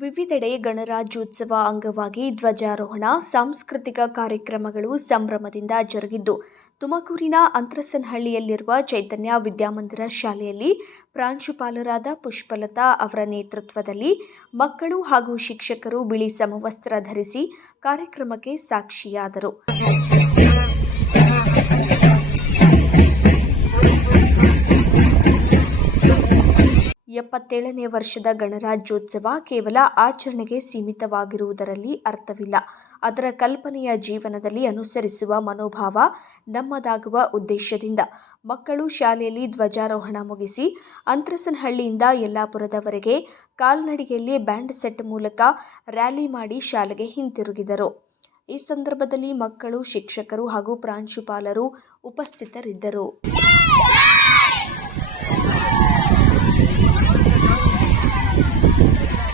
ವಿವಿಧೆಡೆ ಗಣರಾಜ್ಯೋತ್ಸವ ಅಂಗವಾಗಿ ಧ್ವಜಾರೋಹಣ, ಸಾಂಸ್ಕೃತಿಕ ಕಾರ್ಯಕ್ರಮಗಳು ಸಂಭ್ರಮದಿಂದ ಜರುಗಿದ್ದು, ತುಮಕೂರಿನ ಅಂತ್ರಸನಹಳ್ಳಿಯಲ್ಲಿರುವ ಚೈತನ್ಯ ವಿದ್ಯಾಮಂದಿರ ಶಾಲೆಯಲ್ಲಿ ಪ್ರಾಂಶುಪಾಲರಾದ ಪುಷ್ಪಲತಾ ಅವರ ನೇತೃತ್ವದಲ್ಲಿ ಮಕ್ಕಳು ಹಾಗೂ ಶಿಕ್ಷಕರು ಬಿಳಿ ಸಮವಸ್ತ್ರ ಧರಿಸಿ ಕಾರ್ಯಕ್ರಮಕ್ಕೆ ಸಾಕ್ಷಿಯಾದರು. 77ನೇ ವರ್ಷದ ಗಣರಾಜ್ಯೋತ್ಸವ ಕೇವಲ ಆಚರಣೆಗೆ ಸೀಮಿತವಾಗಿರುವುದರಲ್ಲಿ ಅರ್ಥವಿಲ್ಲ. ಅದರ ಕಲ್ಪನೆಯ ಜೀವನದಲ್ಲಿ ಅನುಸರಿಸುವ ಮನೋಭಾವ ನಮ್ಮದಾಗುವ ಉದ್ದೇಶದಿಂದ ಮಕ್ಕಳು ಶಾಲೆಯಲ್ಲಿ ಧ್ವಜಾರೋಹಣ ಮುಗಿಸಿ ಅಂತ್ರಸನಹಳ್ಳಿಯಿಂದ ಯಲ್ಲಾಪುರದವರೆಗೆ ಕಾಲ್ನಡಿಗೆಯಲ್ಲಿ ಬ್ಯಾಂಡ್ ಸೆಟ್ ಮೂಲಕ ರ್ಯಾಲಿ ಮಾಡಿ ಶಾಲೆಗೆ ಹಿಂತಿರುಗಿದರು. ಈ ಸಂದರ್ಭದಲ್ಲಿ ಮಕ್ಕಳು, ಶಿಕ್ಷಕರು ಹಾಗೂ ಪ್ರಾಂಶುಪಾಲರು ಉಪಸ್ಥಿತರಿದ್ದರು.